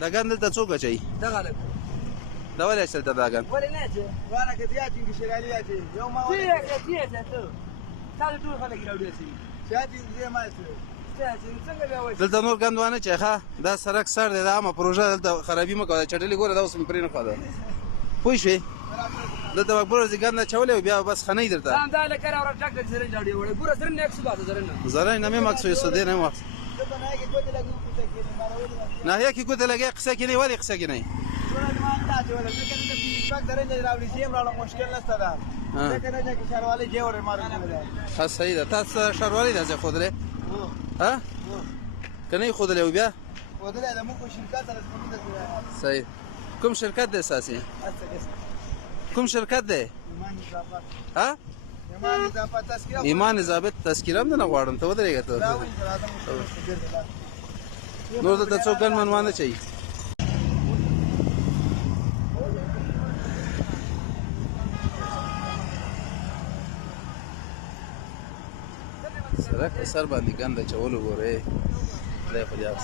دا ګند دلته څوک اچوي دغه لږ دا ولې اچول ته دا ګند ولې نه اچوي واره که زیات وي که شرالي اچوي یو ما څه یې ته تا ټول خلک راوړي اچوي زیات وي زه ما اچوي څنګه بیا وایي دلته نور ګند وانه چې ښه دا سړک سر دی دا عامه پروژه دلته خرابي مه کوه چټلي ګوره دا اوس مې پرې نه ښه ده پوه شوې دلته به ګوره ګند اچولی او بیا بس خنۍ درته دا لکه راوړه ټاکټر زرین راوړي وړي ګوره زرین نه 110 زرین زرای نه مې مقصود یې دې نه مقصود ناحیه کې کوته لګي قصه کې نه ولی قصه کې نه مشکل نشته ده ځکه نه چې شاروالي جوړ مارو ښه صحیح ده تاسو شاروالي ده ځکه خودلې ها کنه خودلې بیا ودلې د موږ شرکت سره سمون صحیح کوم شرکت ده اساسي کوم شرکت ده ها ایمان ضابط تذکره هم نه غواړم ته ودرېږه ته نور دلته څوک ګن منوانه چي سړک په سر باندې ګند اچولو ګورې خدای په یاد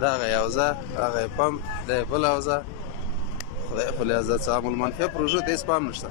دا هغه یوزه هغه پمپ دا بله یوزه خدای په لیاز څه عمل منفي پروژه ته هېڅ پام نشته